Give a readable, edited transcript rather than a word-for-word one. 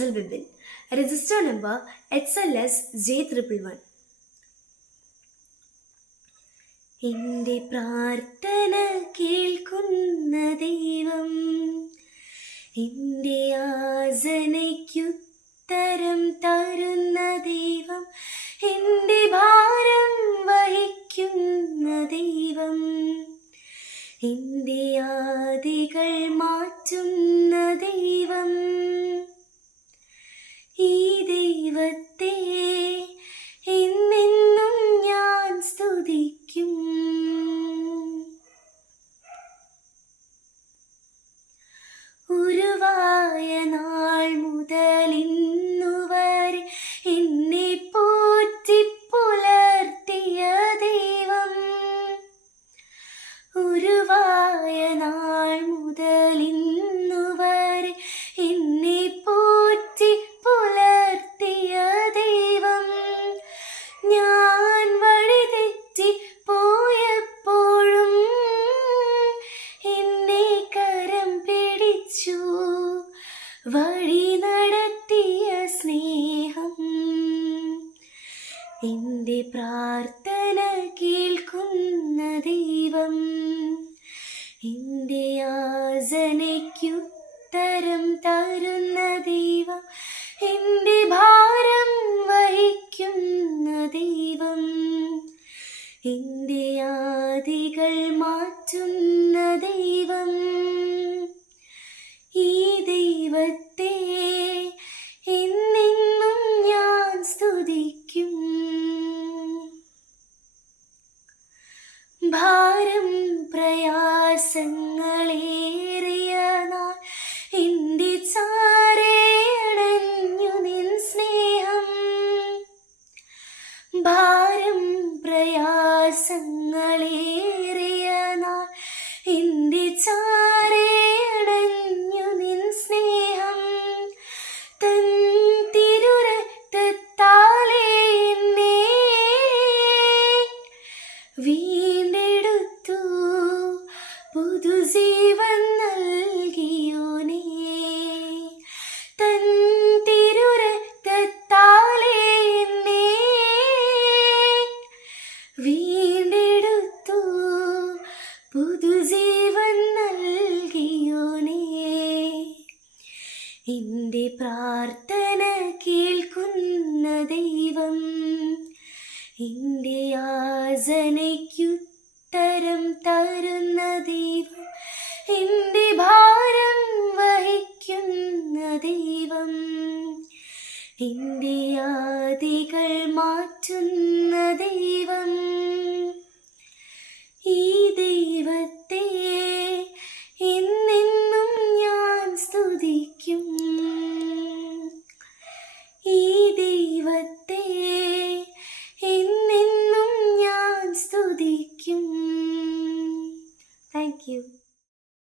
Fazal Bibin, register number HLS J111. എൻ്റെ പ്രാർത്ഥന കേൾക്കുന്ന ദൈവം, എൻ്റെ യാചനയ്ക്കുത്തരം തരുന്ന ദൈവം, എൻ്റെ ഭാരം വഹിക്കുന്ന ദൈവം, എൻ്റെ ആദികൾ മാറ്റുന്ന ദൈവം. ഈ ദൈവത്തെ എന്നെന്നും ഞാൻ സ്തുതിക്കും. ഉരുവായ നാൾ മുതൽ ഇന്നുവരെ എന്നെ പോറ്റി പുലർത്തിയ ദൈവം, ഉരുവായ നാൾ മുതൽ ഇന്നുവരെ എന്നെ പോറ്റി പുലർത്തിയ ദൈവം, ഞാൻ വഴി തെറ്റി പോയപ്പോഴും എന്നെ കരം പിടിച്ചു വഴി നടത്തിയ സ്നേഹം. എൻ്റെ പ്രാർത്ഥന കേൾക്കുന്ന ദൈവം, എൻ്റെ യാചനയ്ക്കുത്തരം തരുന്ന ദൈവം, എൻ്റെ ഭാരം വഹിക്കുന്ന ദൈവം, എൻ്റെ ആദികൾ മാറ്റുന്ന ദൈവം. ഈ ദൈവത്തെ എന്നെന്നും ഞാൻ സ്തുതിക്കും. ഭാരം പ്രയാസങ്ങളേറിയ നാൾ എൻ്റെ ചാരേ അണഞ്ഞു നിൻ സ്നേഹം, ഭാരം പ്രയാസങ്ങളേറിയ നാൾ എൻ്റെ ചാരേ അണഞ്ഞു നിൻ സ്നേഹം. തൻ തിരുരക്തത്താലേ എന്നെ വീണ്ടെടുത്തു പുതുജീവൻ നൽകിയോനേ. തൻ തിരുരക്തത്താലേ എന്നെ വീണ്ടെടുത്തു പുതുജീവൻ നൽകിയോനേ. എൻ്റെ പ്രാർത്ഥന കേൾക്കുന്ന ദൈവം, എൻ്റെ യാചനയ്ക്കുത്തരം തരുന്ന ദൈവം, എൻ്റെ ഭാരം വഹിക്കുന്ന ദൈവം, എൻ്റെ ആദികൾ മാറ്റുന്ന